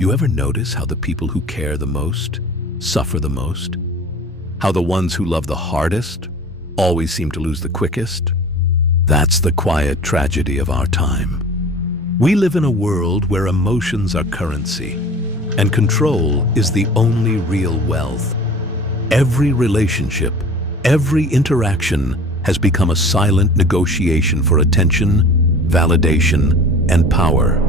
You ever notice how the people who care the most suffer the most? How the ones who love the hardest always seem to lose the quickest? That's the quiet tragedy of our time. We live in a world where emotions are currency, and control is the only real wealth. Every relationship, every interaction has become a silent negotiation for attention, validation, and power.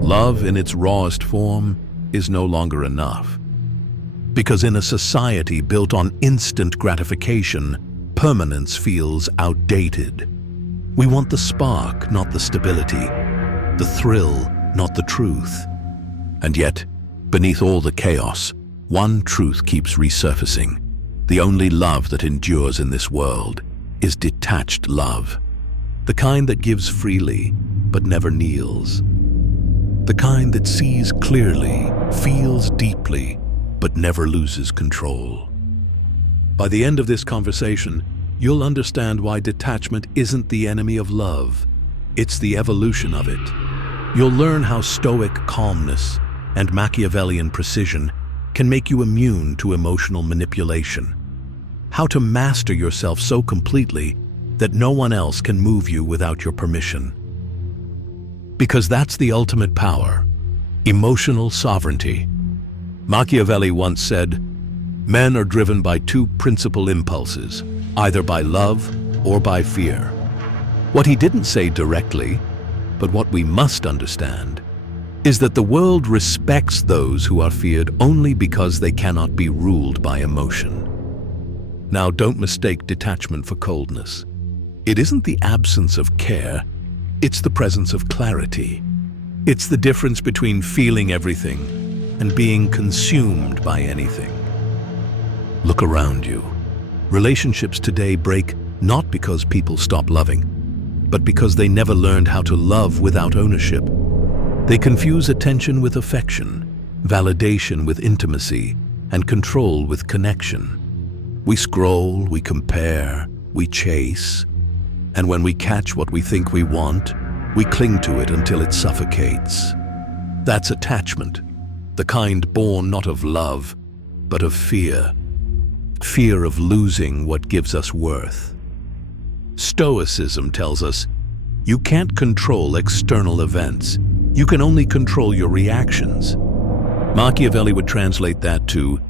Love in its rawest form is no longer enough. Because in a society built on instant gratification, permanence feels outdated. We want the spark, not the stability, the thrill, not the truth. And yet, beneath all the chaos, one truth keeps resurfacing. The only love that endures in this world is detached love. The kind that gives freely, but never kneels. The kind that sees clearly, feels deeply, but never loses control. By the end of this conversation, you'll understand why detachment isn't the enemy of love. It's the evolution of it. You'll learn how Stoic calmness and Machiavellian precision can make you immune to emotional manipulation. How to master yourself so completely that no one else can move you without your permission. Because that's the ultimate power, emotional sovereignty. Machiavelli once said, "Men are driven by two principal impulses, either by love or by fear." What he didn't say directly, but what we must understand, is that the world respects those who are feared only because they cannot be ruled by emotion. Now, don't mistake detachment for coldness. It isn't the absence of care, it's the presence of clarity. It's the difference between feeling everything and being consumed by anything. Look around you. Relationships today break not because people stop loving, but because they never learned how to love without ownership. They confuse attention with affection, validation with intimacy, and control with connection. We scroll, we compare, we chase, and when we catch what we think we want, we cling to it until it suffocates. That's attachment, the kind born not of love, but of fear. Fear of losing what gives us worth. Stoicism tells us, you can't control external events. You can only control your reactions. Machiavelli would translate that to,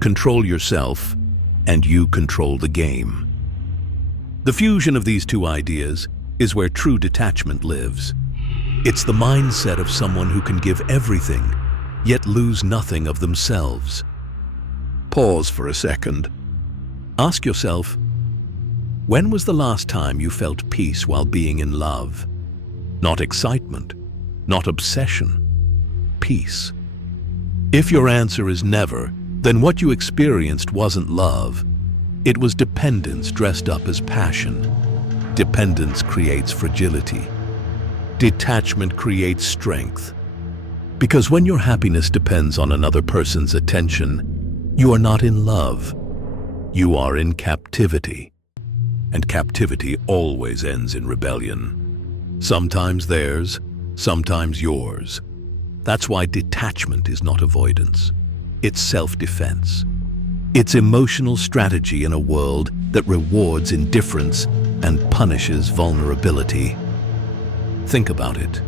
control yourself, and you control the game. The fusion of these two ideas is where true detachment lives. It's the mindset of someone who can give everything, yet lose nothing of themselves. Pause for a second. Ask yourself, when was the last time you felt peace while being in love? Not excitement, not obsession, peace. If your answer is never, then what you experienced wasn't love. It was dependence dressed up as passion. Dependence creates fragility. Detachment creates strength. Because when your happiness depends on another person's attention, you are not in love. You are in captivity. And captivity always ends in rebellion. Sometimes theirs, sometimes yours. That's why detachment is not avoidance. It's self-defense. It's emotional strategy in a world that rewards indifference and punishes vulnerability. Think about it.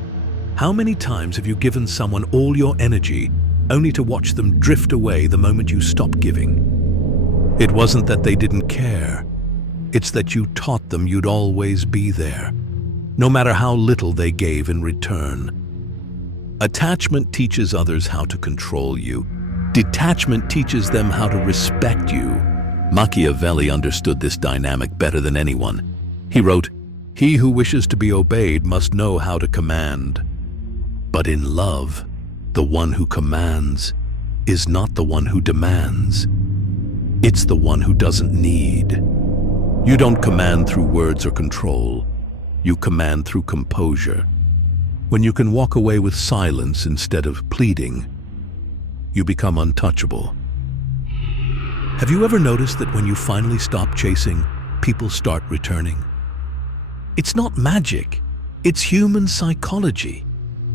How many times have you given someone all your energy only to watch them drift away the moment you stop giving? It wasn't that they didn't care. It's that you taught them you'd always be there, no matter how little they gave in return. Attachment teaches others how to control you. Detachment teaches them how to respect you. Machiavelli understood this dynamic better than anyone. He wrote, "He who wishes to be obeyed must know how to command." But in love, the one who commands is not the one who demands. It's the one who doesn't need. You don't command through words or control. You command through composure. When you can walk away with silence instead of pleading, you become untouchable. Have you ever noticed that when you finally stop chasing, people start returning? It's not magic. It's human psychology.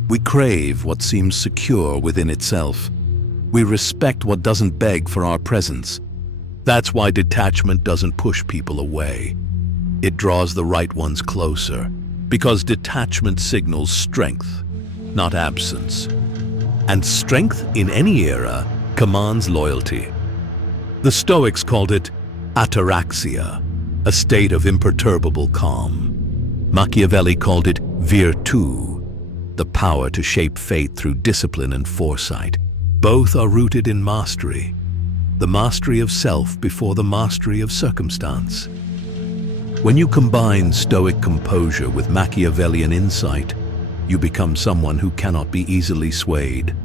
We crave what seems secure within itself. We respect what doesn't beg for our presence. That's why detachment doesn't push people away. It draws the right ones closer, because detachment signals strength, not absence. And strength in any era commands loyalty. The Stoics called it ataraxia, a state of imperturbable calm. Machiavelli called it virtù, the power to shape fate through discipline and foresight. Both are rooted in mastery, the mastery of self before the mastery of circumstance. When you combine Stoic composure with Machiavellian insight, you become someone who cannot be easily swayed.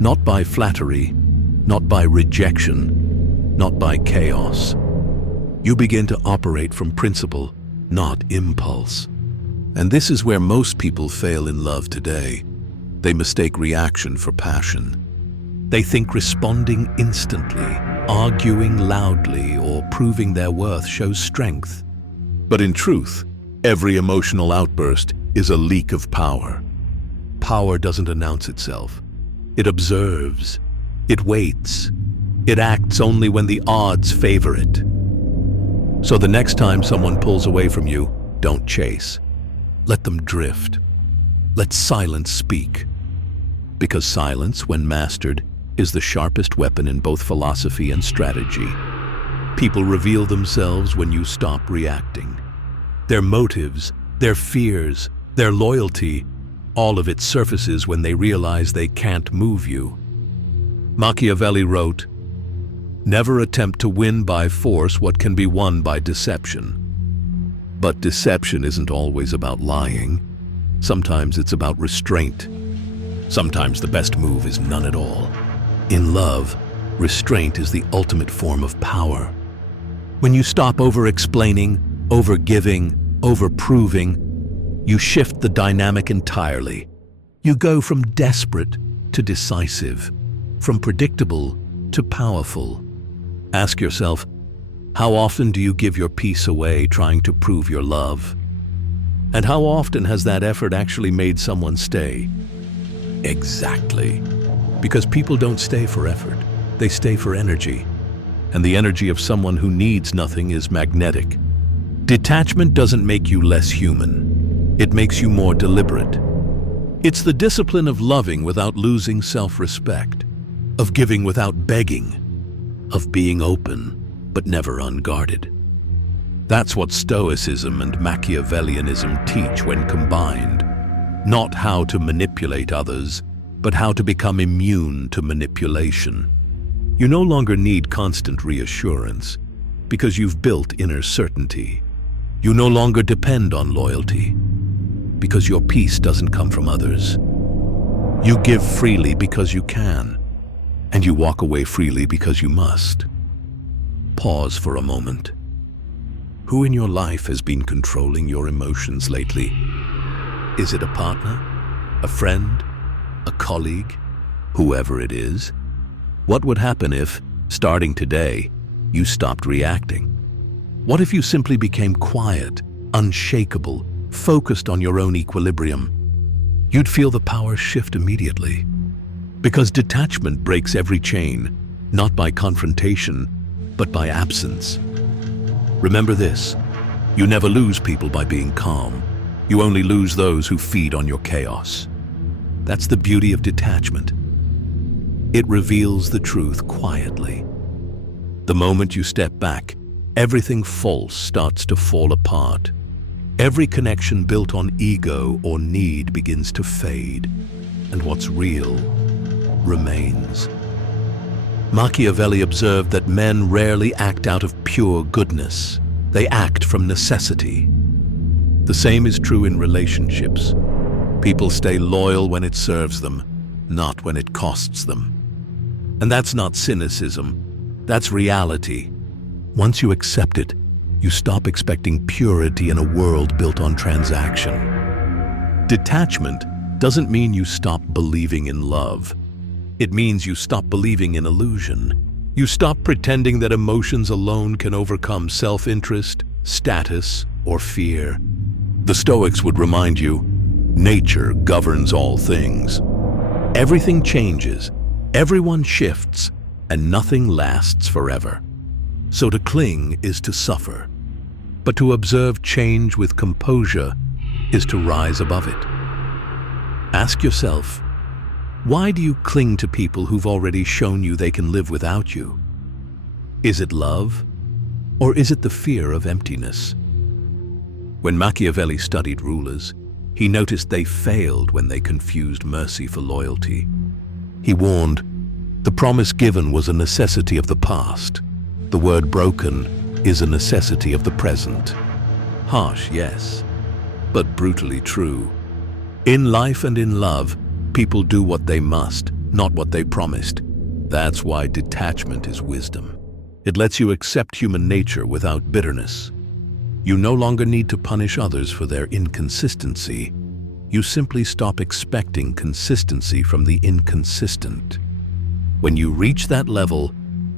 Not by flattery, not by rejection, not by chaos. You begin to operate from principle, not impulse. And this is where most people fail in love today. They mistake reaction for passion. They think responding instantly, arguing loudly, or proving their worth shows strength. But in truth, every emotional outburst is a leak of power. Power doesn't announce itself. It observes. It waits. It acts only when the odds favor it. So the next time someone pulls away from you, don't chase. Let them drift. Let silence speak. Because silence, when mastered, is the sharpest weapon in both philosophy and strategy. People reveal themselves when you stop reacting. Their motives, their fears, their loyalty, all of it surfaces when they realize they can't move you. Machiavelli wrote, "Never attempt to win by force what can be won by deception." But deception isn't always about lying. Sometimes it's about restraint. Sometimes the best move is none at all. In love, restraint is the ultimate form of power. When you stop over-explaining, over-giving, over-proving, you shift the dynamic entirely. You go from desperate to decisive, from predictable to powerful. Ask yourself, how often do you give your peace away trying to prove your love? And how often has that effort actually made someone stay? Exactly. Because people don't stay for effort. They stay for energy. And the energy of someone who needs nothing is magnetic. Detachment doesn't make you less human. It makes you more deliberate. It's the discipline of loving without losing self-respect, of giving without begging, of being open but never unguarded. That's what Stoicism and Machiavellianism teach when combined. Not how to manipulate others, but how to become immune to manipulation. You no longer need constant reassurance because you've built inner certainty. You no longer depend on loyalty because your peace doesn't come from others. You give freely because you can, and you walk away freely because you must. Pause for a moment. Who in your life has been controlling your emotions lately? Is it a partner, a friend, a colleague, whoever it is? What would happen if, starting today, you stopped reacting? What if you simply became quiet, unshakable, focused on your own equilibrium? You'd feel the power shift immediately. Because detachment breaks every chain, not by confrontation, but by absence. Remember this, you never lose people by being calm. You only lose those who feed on your chaos. That's the beauty of detachment. It reveals the truth quietly. The moment you step back, everything false starts to fall apart. Every connection built on ego or need begins to fade, and what's real remains. Machiavelli observed that men rarely act out of pure goodness. They act from necessity. The same is true in relationships. People stay loyal when it serves them, not when it costs them. And that's not cynicism. That's reality. Once you accept it, you stop expecting purity in a world built on transaction. Detachment doesn't mean you stop believing in love. It means you stop believing in illusion. You stop pretending that emotions alone can overcome self-interest, status, or fear. The Stoics would remind you, Nature governs all things. Everything changes, everyone shifts, and nothing lasts forever. So to cling is to suffer, but to observe change with composure is to rise above it. Ask yourself, why do you cling to people who've already shown you they can live without you? Is it love, or is it the fear of emptiness? When Machiavelli studied rulers, he noticed they failed when they confused mercy for loyalty. He warned, the promise given was a necessity of the past. The word broken is a necessity of the present. Harsh, yes, but brutally true. In life and in love, people do what they must, not what they promised. That's why detachment is wisdom. It lets you accept human nature without bitterness. You no longer need to punish others for their inconsistency. You simply stop expecting consistency from the inconsistent. When you reach that level,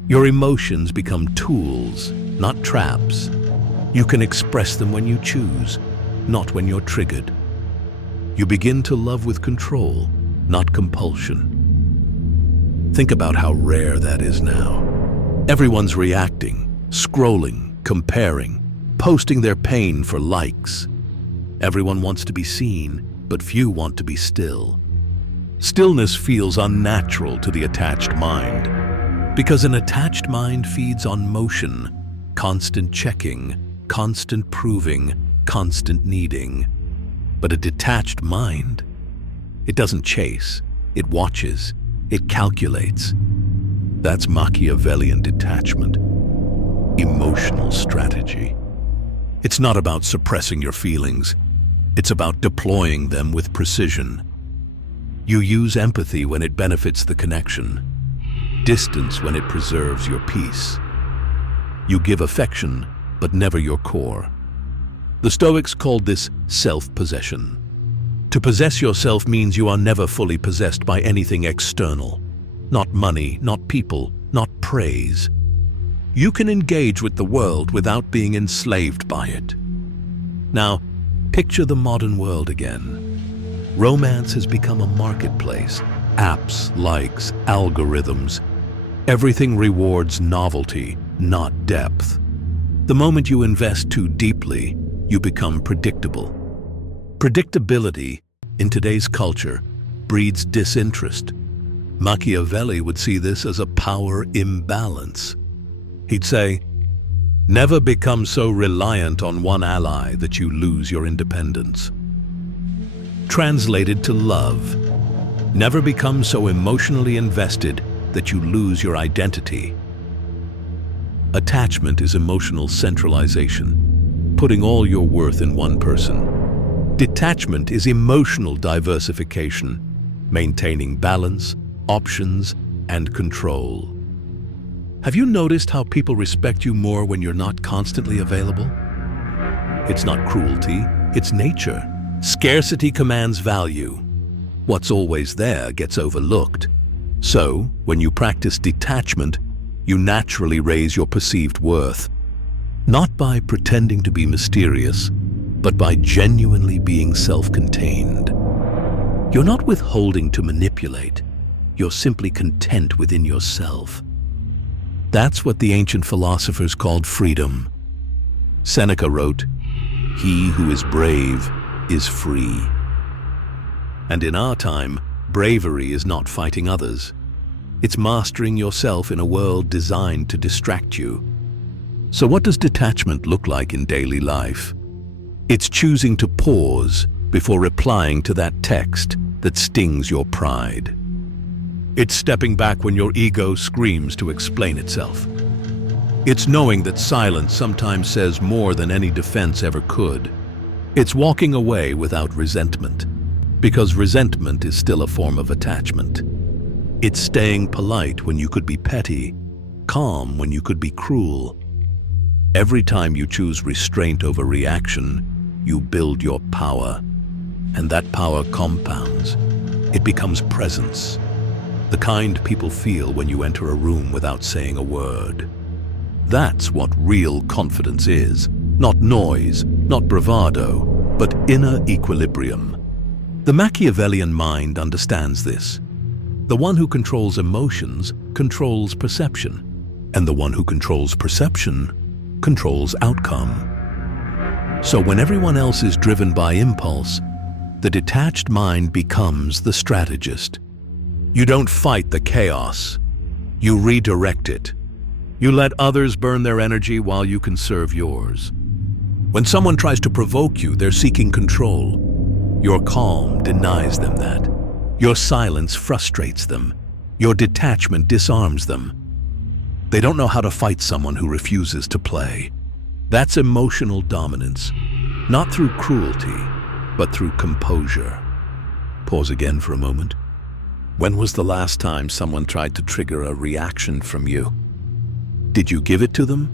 your emotions become tools, not traps. You can express them when you choose, not when you're triggered. You begin to love with control, not compulsion. Think about how rare that is now. Everyone's reacting, scrolling, comparing, posting their pain for likes. Everyone wants to be seen, but few want to be still. Stillness feels unnatural to the attached mind, because an attached mind feeds on motion, constant checking, constant proving, constant needing. But a detached mind, it doesn't chase, it watches, it calculates. That's Machiavellian detachment, emotional strategy. It's not about suppressing your feelings, it's about deploying them with precision. You use empathy when it benefits the connection, distance when it preserves your peace. You give affection, but never your core. The Stoics called this self-possession. To possess yourself means you are never fully possessed by anything external. Not money, not people, not praise. You can engage with the world without being enslaved by it. Now, picture the modern world again. Romance has become a marketplace. Apps, likes, algorithms. Everything rewards novelty, not depth. The moment you invest too deeply, you become predictable. Predictability, in today's culture, breeds disinterest. Machiavelli would see this as a power imbalance. He'd say, never become so reliant on one ally that you lose your independence. Translated to love, never become so emotionally invested that you lose your identity. Attachment is emotional centralization, putting all your worth in one person. Detachment is emotional diversification, maintaining balance, options, and control. Have you noticed how people respect you more when you're not constantly available? It's not cruelty, it's nature. Scarcity commands value. What's always there gets overlooked. So, when you practice detachment, you naturally raise your perceived worth, not by pretending to be mysterious, but by genuinely being self-contained. You're not withholding to manipulate, you're simply content within yourself. That's what the ancient philosophers called freedom. Seneca wrote, "He who is brave is free." And in our time, bravery is not fighting others. It's mastering yourself in a world designed to distract you. So what does detachment look like in daily life? It's choosing to pause before replying to that text that stings your pride. It's stepping back when your ego screams to explain itself. It's knowing that silence sometimes says more than any defense ever could. It's walking away without resentment, because resentment is still a form of attachment. It's staying polite when you could be petty, calm when you could be cruel. Every time you choose restraint over reaction, you build your power, and that power compounds. It becomes presence, the kind people feel when you enter a room without saying a word. That's what real confidence is. Not noise, not bravado, but inner equilibrium. The Machiavellian mind understands this. The one who controls emotions controls perception, and the one who controls perception controls outcome. So when everyone else is driven by impulse, the detached mind becomes the strategist. You don't fight the chaos. You redirect it. You let others burn their energy while you conserve yours. When someone tries to provoke you, they're seeking control. Your calm denies them that. Your silence frustrates them. Your detachment disarms them. They don't know how to fight someone who refuses to play. That's emotional dominance, not through cruelty, but through composure. Pause again for a moment. When was the last time someone tried to trigger a reaction from you? Did you give it to them?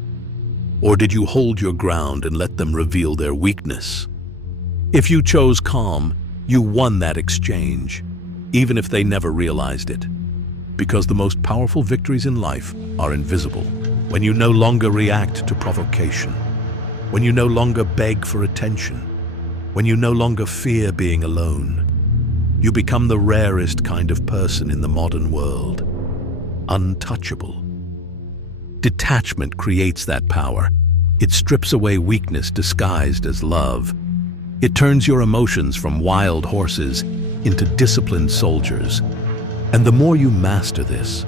Or did you hold your ground and let them reveal their weakness? If you chose calm, you won that exchange, even if they never realized it. Because the most powerful victories in life are invisible. When you no longer react to provocation, when you no longer beg for attention, when you no longer fear being alone, you become the rarest kind of person in the modern world. Untouchable. Detachment creates that power. It strips away weakness disguised as love. It turns your emotions from wild horses into disciplined soldiers. And the more you master this,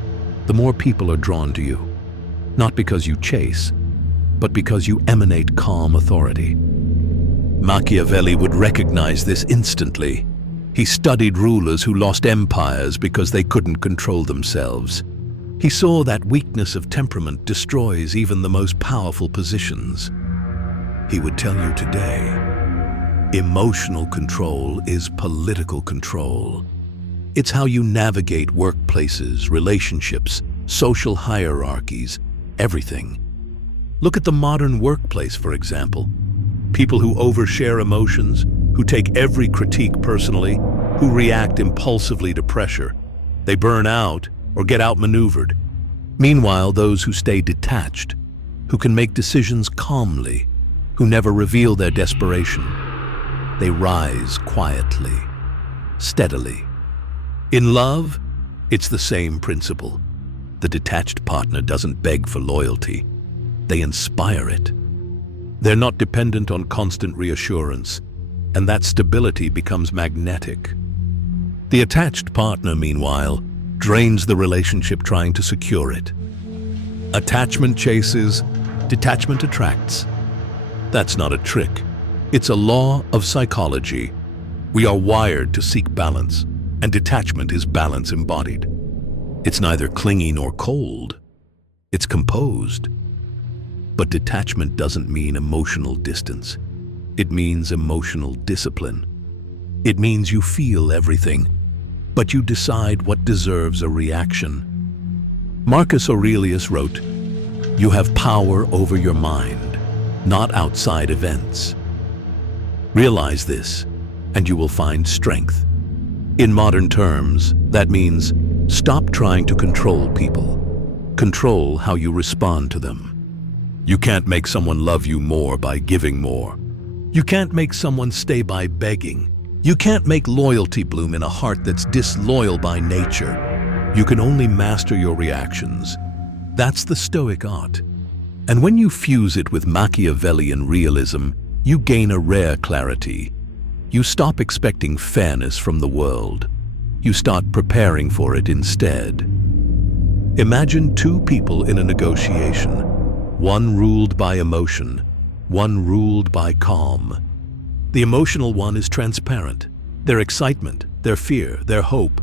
the more people are drawn to you. Not because you chase, but because you emanate calm authority. Machiavelli would recognize this instantly. He studied rulers who lost empires because they couldn't control themselves. He saw that weakness of temperament destroys even the most powerful positions. He would tell you today, emotional control is political control. It's how you navigate workplaces, relationships, social hierarchies, everything. Look at the modern workplace, for example. People who overshare emotions, who take every critique personally, who react impulsively to pressure. They burn out or get outmaneuvered. Meanwhile, those who stay detached, who can make decisions calmly, who never reveal their desperation, they rise quietly, steadily. In love, it's the same principle. The detached partner doesn't beg for loyalty. They inspire it. They're not dependent on constant reassurance, and that stability becomes magnetic. The attached partner, meanwhile, drains the relationship trying to secure it. Attachment chases, detachment attracts. That's not a trick. It's a law of psychology. We are wired to seek balance, and detachment is balance embodied. It's neither clingy nor cold. It's composed. But detachment doesn't mean emotional distance. It means emotional discipline. It means you feel everything, but you decide what deserves a reaction. Marcus Aurelius wrote, "You have power over your mind, not outside events." Realize this, and you will find strength. In modern terms, that means stop trying to control people. Control how you respond to them. You can't make someone love you more by giving more. You can't make someone stay by begging. You can't make loyalty bloom in a heart that's disloyal by nature. You can only master your reactions. That's the Stoic art. And when you fuse it with Machiavellian realism, you gain a rare clarity. You stop expecting fairness from the world. You start preparing for it instead. Imagine two people in a negotiation, one ruled by emotion, one ruled by calm. The emotional one is transparent. Their excitement, their fear, their hope,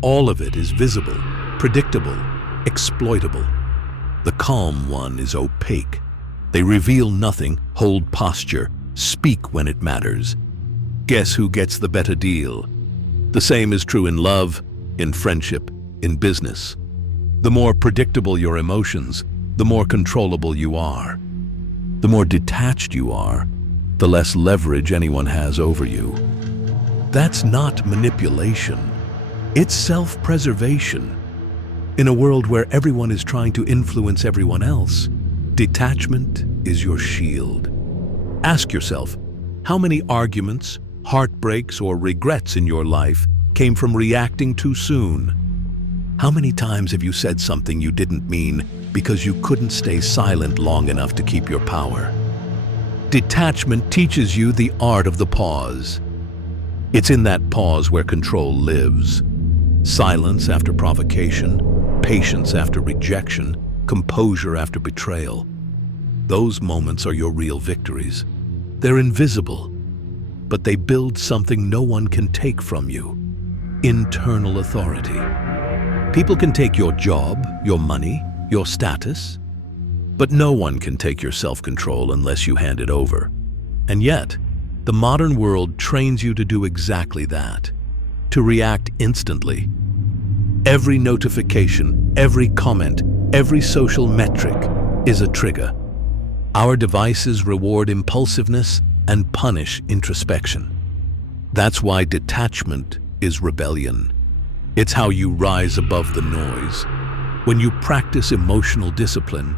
all of it is visible, predictable, exploitable. The calm one is opaque. They reveal nothing, hold posture, speak when it matters. Guess who gets the better deal? The same is true in love, in friendship, in business. The more predictable your emotions, the more controllable you are. The more detached you are, the less leverage anyone has over you. That's not manipulation. It's self-preservation. In a world where everyone is trying to influence everyone else, detachment is your shield. Ask yourself, how many arguments, heartbreaks, or regrets in your life came from reacting too soon? How many times have you said something you didn't mean because you couldn't stay silent long enough to keep your power? Detachment teaches you the art of the pause. It's in that pause where control lives. Silence after provocation, patience after rejection, composure after betrayal. Those moments are your real victories. They're invisible, but they build something no one can take from you: internal authority. People can take your job, your money, your status, but no one can take your self-control unless you hand it over. And yet, the modern world trains you to do exactly that, to react instantly. Every notification, every comment, every social metric is a trigger. Our devices reward impulsiveness and punish introspection. That's why detachment is rebellion. It's how you rise above the noise. When you practice emotional discipline,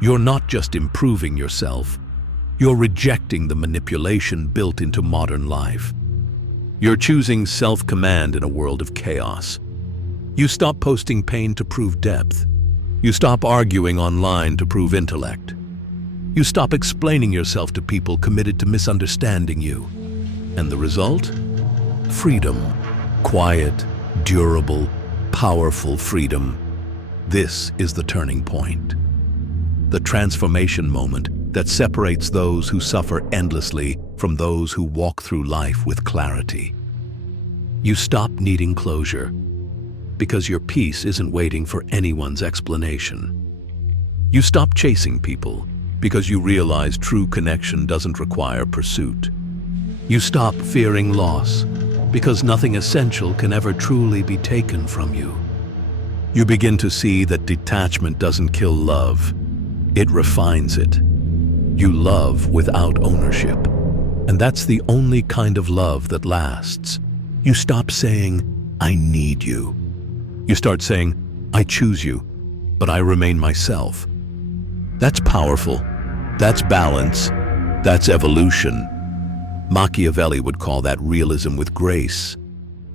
you're not just improving yourself, you're rejecting the manipulation built into modern life. You're choosing self-command in a world of chaos. You stop posting pain to prove depth. You stop arguing online to prove intellect. You stop explaining yourself to people committed to misunderstanding you. And the result? Freedom. Quiet, durable, powerful freedom. This is the turning point. The transformation moment that separates those who suffer endlessly from those who walk through life with clarity. You stop needing closure because your peace isn't waiting for anyone's explanation. You stop chasing people because you realize true connection doesn't require pursuit. You stop fearing loss because nothing essential can ever truly be taken from you. You begin to see that detachment doesn't kill love, it refines it. You love without ownership, and that's the only kind of love that lasts. You stop saying, "I need you." You start saying, "I choose you, but I remain myself." That's powerful. That's balance. That's evolution. Machiavelli would call that realism with grace.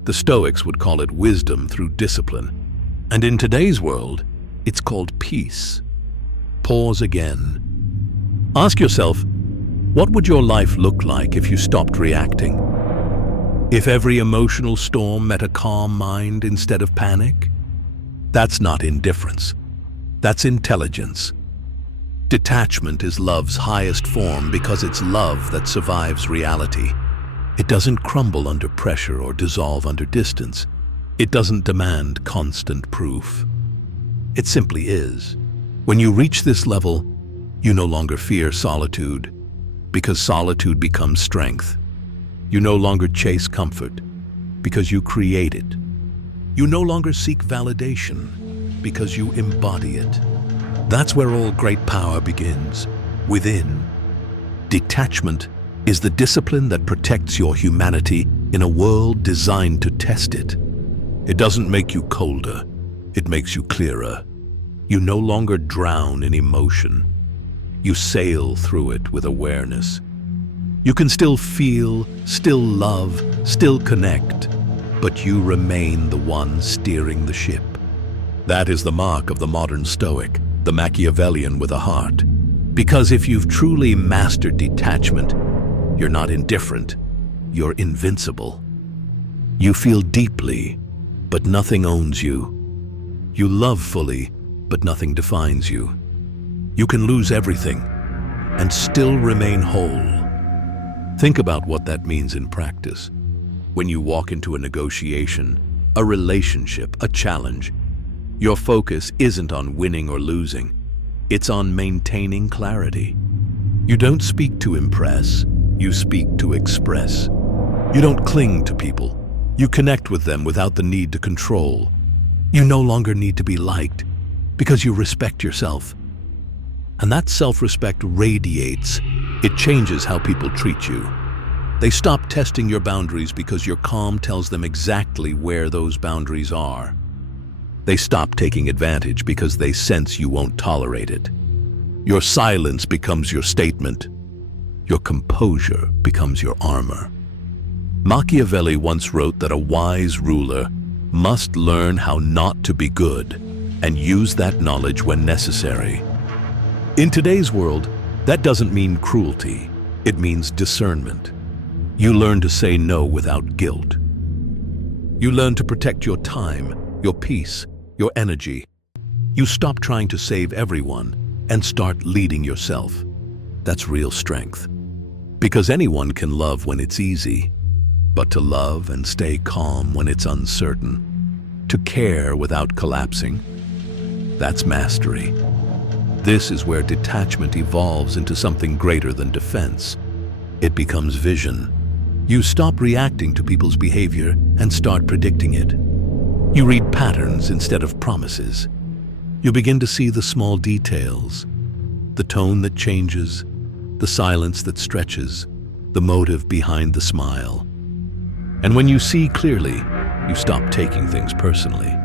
The Stoics would call it wisdom through discipline. And in today's world, it's called peace. Pause again. Ask yourself, what would your life look like if you stopped reacting? If every emotional storm met a calm mind instead of panic? That's not indifference. That's intelligence. Detachment is love's highest form because it's love that survives reality. It doesn't crumble under pressure or dissolve under distance. It doesn't demand constant proof. It simply is. When you reach this level, you no longer fear solitude, because solitude becomes strength. You no longer chase comfort, because you create it. You no longer seek validation, because you embody it. That's where all great power begins, within. Detachment is the discipline that protects your humanity in a world designed to test it. It doesn't make you colder, it makes you clearer. You no longer drown in emotion. You sail through it with awareness. You can still feel, still love, still connect, but you remain the one steering the ship. That is the mark of the modern Stoic, the Machiavellian with a heart. Because if you've truly mastered detachment, you're not indifferent, you're invincible. You feel deeply, but nothing owns you. You love fully, but nothing defines you. You can lose everything and still remain whole. Think about what that means in practice. When you walk into a negotiation, a relationship, a challenge, your focus isn't on winning or losing. It's on maintaining clarity. You don't speak to impress, you speak to express. You don't cling to people. You connect with them without the need to control. You no longer need to be liked because you respect yourself. And that self-respect radiates. It changes how people treat you. They stop testing your boundaries because your calm tells them exactly where those boundaries are. They stop taking advantage because they sense you won't tolerate it. Your silence becomes your statement. Your composure becomes your armor. Machiavelli once wrote that a wise ruler must learn how not to be good and use that knowledge when necessary. In today's world, that doesn't mean cruelty. It means discernment. You learn to say no without guilt. You learn to protect your time, your peace, your energy. You stop trying to save everyone and start leading yourself. That's real strength. Because anyone can love when it's easy, but to love and stay calm when it's uncertain, to care without collapsing, that's mastery. This is where detachment evolves into something greater than defense. It becomes vision. You stop reacting to people's behavior and start predicting it. You read patterns instead of promises. You begin to see the small details, the tone that changes, the silence that stretches, the motive behind the smile. And when you see clearly, you stop taking things personally.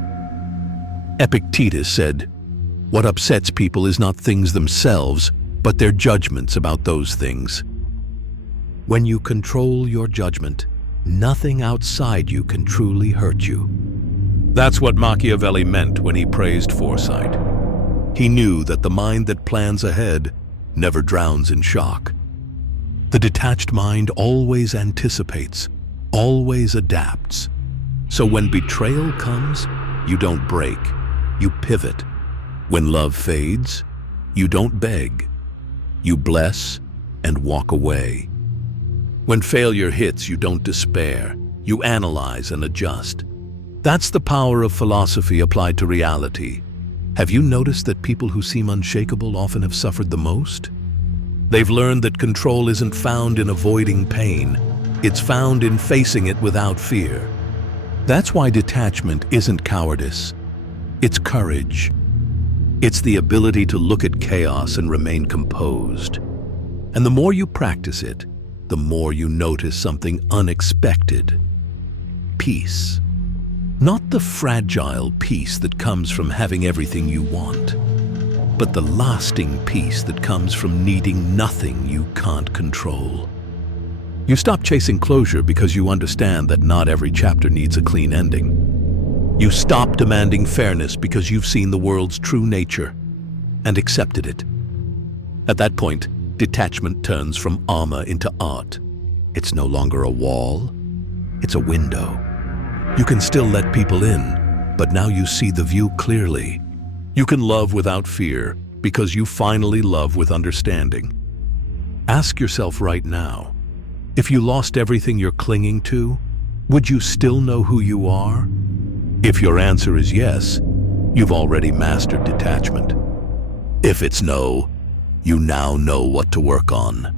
Epictetus said, "What upsets people is not things themselves, but their judgments about those things." When you control your judgment, nothing outside you can truly hurt you. That's what Machiavelli meant when he praised foresight. He knew that the mind that plans ahead never drowns in shock. The detached mind always anticipates, always adapts. So when betrayal comes, you don't break, you pivot. When love fades, you don't beg. You bless and walk away. When failure hits, you don't despair. You analyze and adjust. That's the power of philosophy applied to reality. Have you noticed that people who seem unshakable often have suffered the most? They've learned that control isn't found in avoiding pain. It's found in facing it without fear. That's why detachment isn't cowardice. It's courage. It's the ability to look at chaos and remain composed. And the more you practice it, the more you notice something unexpected. Peace. Not the fragile peace that comes from having everything you want, but the lasting peace that comes from needing nothing you can't control. You stop chasing closure because you understand that not every chapter needs a clean ending. You stop demanding fairness because you've seen the world's true nature and accepted it. At that point, detachment turns from armor into art. It's no longer a wall, it's a window. You can still let people in, but now you see the view clearly. You can love without fear because you finally love with understanding. Ask yourself right now, if you lost everything you're clinging to, would you still know who you are? If your answer is yes, you've already mastered detachment. If it's no, you now know what to work on.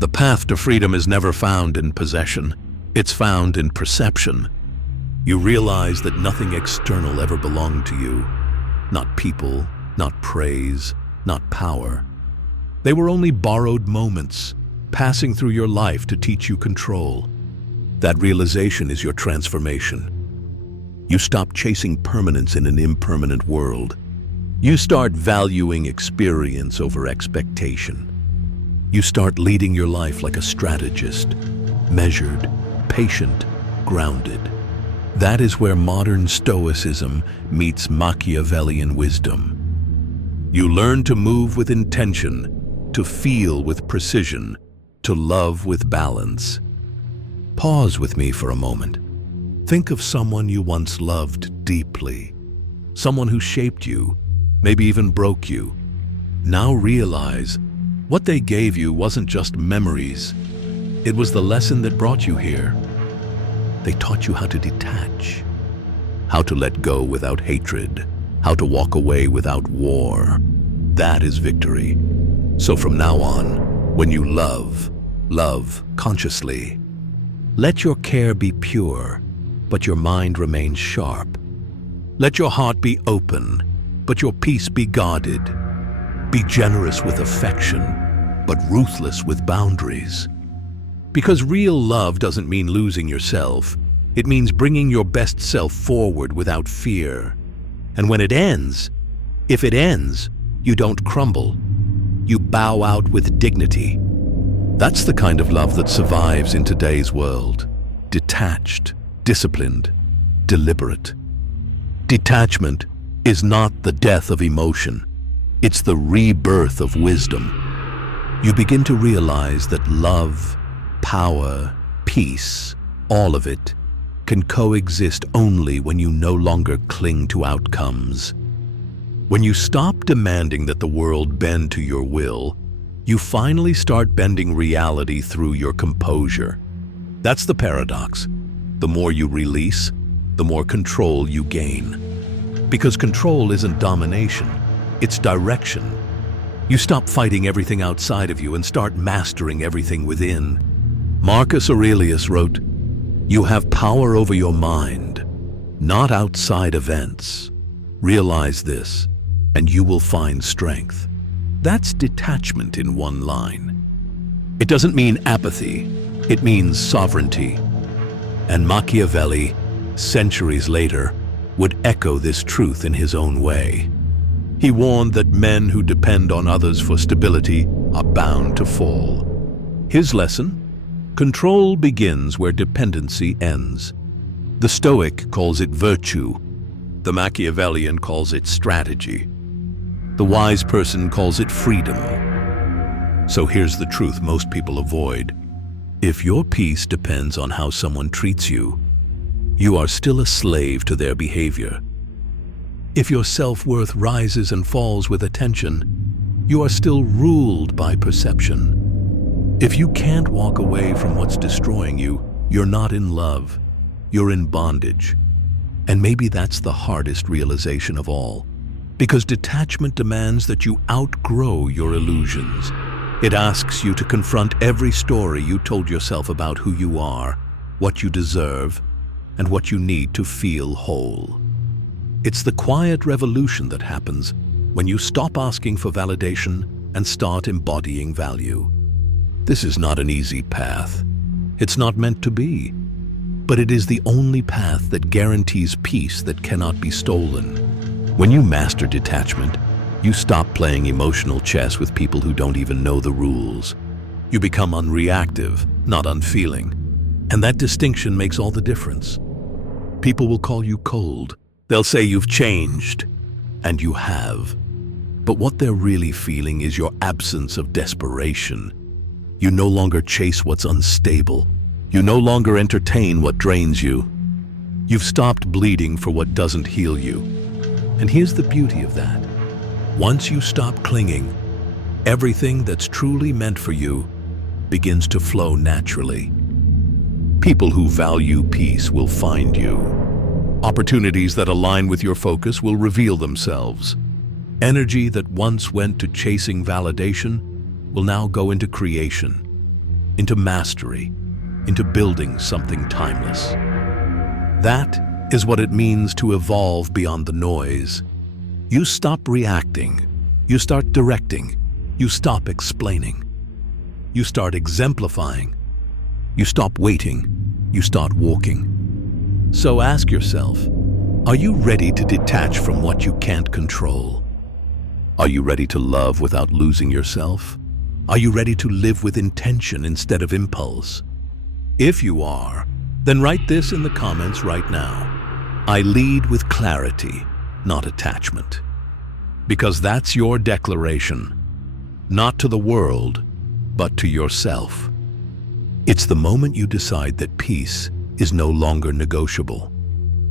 The path to freedom is never found in possession. It's found in perception. You realize that nothing external ever belonged to you. Not people, not praise, not power. They were only borrowed moments, passing through your life to teach you control. That realization is your transformation. You stop chasing permanence in an impermanent world. You start valuing experience over expectation. You start leading your life like a strategist, measured, patient, grounded. That is where modern Stoicism meets Machiavellian wisdom. You learn to move with intention, to feel with precision, to love with balance. Pause with me for a moment. Think of someone you once loved deeply, someone who shaped you, maybe even broke you. Now realize what they gave you wasn't just memories. It was the lesson that brought you here. They taught you how to detach, how to let go without hatred, how to walk away without war. That is victory. So from now on, when you love consciously. Let your care be pure, but your mind remains sharp. Let your heart be open, but your peace be guarded. Be generous with affection, but ruthless with boundaries. Because real love doesn't mean losing yourself. It means bringing your best self forward without fear. And when it ends, if it ends, you don't crumble. You bow out with dignity. That's the kind of love that survives in today's world. detached, disciplined, deliberate. Detachment is not the death of emotion. It's the rebirth of wisdom. You begin to realize that love, power, peace, all of it, can coexist only when you no longer cling to outcomes. When you stop demanding that the world bend to your will, you finally start bending reality through your composure. That's the paradox. The more you release, the more control you gain. Because control isn't domination, it's direction. You stop fighting everything outside of you and start mastering everything within. Marcus Aurelius wrote, "You have power over your mind, not outside events. Realize this, and you will find strength." That's detachment in one line. It doesn't mean apathy, it means sovereignty. And Machiavelli, centuries later, would echo this truth in his own way. He warned that men who depend on others for stability are bound to fall. His lesson? Control begins where dependency ends. The Stoic calls it virtue. The Machiavellian calls it strategy. The wise person calls it freedom. So here's the truth most people avoid. If your peace depends on how someone treats you, you are still a slave to their behavior. If your self-worth rises and falls with attention, you are still ruled by perception. If you can't walk away from what's destroying you, you're not in love, you're in bondage. And maybe that's the hardest realization of all, because detachment demands that you outgrow your illusions. It asks you to confront every story you told yourself about who you are, what you deserve, and what you need to feel whole. It's the quiet revolution that happens when you stop asking for validation and start embodying value. This is not an easy path. It's not meant to be. But it is the only path that guarantees peace that cannot be stolen. When you master detachment, you stop playing emotional chess with people who don't even know the rules. You become unreactive, not unfeeling. And that distinction makes all the difference. People will call you cold. They'll say you've changed, and you have. But what they're really feeling is your absence of desperation. You no longer chase what's unstable. You no longer entertain what drains you. You've stopped bleeding for what doesn't heal you. And here's the beauty of that. Once you stop clinging, everything that's truly meant for you begins to flow naturally. People who value peace will find you. Opportunities that align with your focus will reveal themselves. Energy that once went to chasing validation will now go into creation, into mastery, into building something timeless. That is what it means to evolve beyond the noise. You stop reacting, you start directing, you stop explaining, you start exemplifying, you stop waiting, you start walking. So ask yourself, are you ready to detach from what you can't control? Are you ready to love without losing yourself? Are you ready to live with intention instead of impulse? If you are, then write this in the comments right now. I lead with clarity, not attachment. Because that's your declaration, not to the world, but to yourself. It's the moment you decide that peace is no longer negotiable.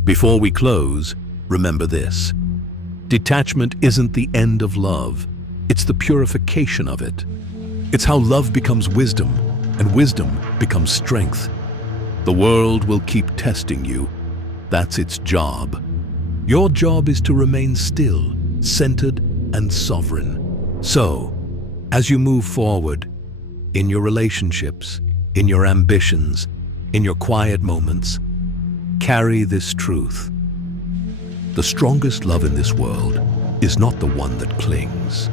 Before we close, remember this. Detachment isn't the end of love, it's the purification of it. It's how love becomes wisdom, and wisdom becomes strength. The world will keep testing you. That's its job. Your job is to remain still, centered, and sovereign. So, as you move forward, in your relationships, in your ambitions, in your quiet moments, carry this truth. The strongest love in this world is not the one that clings.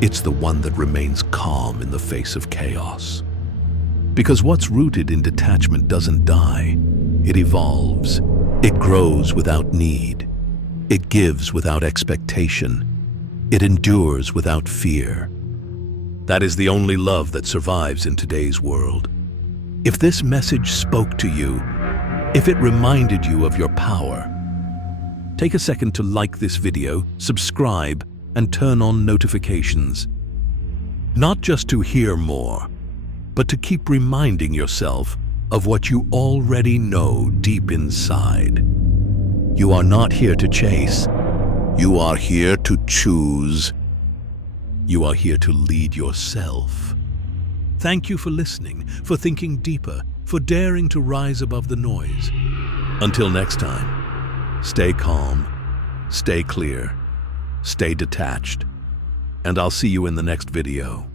It's the one that remains calm in the face of chaos. Because what's rooted in detachment doesn't die. It evolves. It grows without need. It gives without expectation. It endures without fear. That is the only love that survives in today's world. If this message spoke to you, If it reminded you of your power, take a second to like this video, subscribe, and turn on notifications. Not just to hear more, but to keep reminding yourself of what you already know deep inside. You are not here to chase. You are here to choose. You are here to lead yourself. Thank you for listening, for thinking deeper, for daring to rise above the noise. Until next time, stay calm, stay clear, stay detached, and I'll see you in the next video.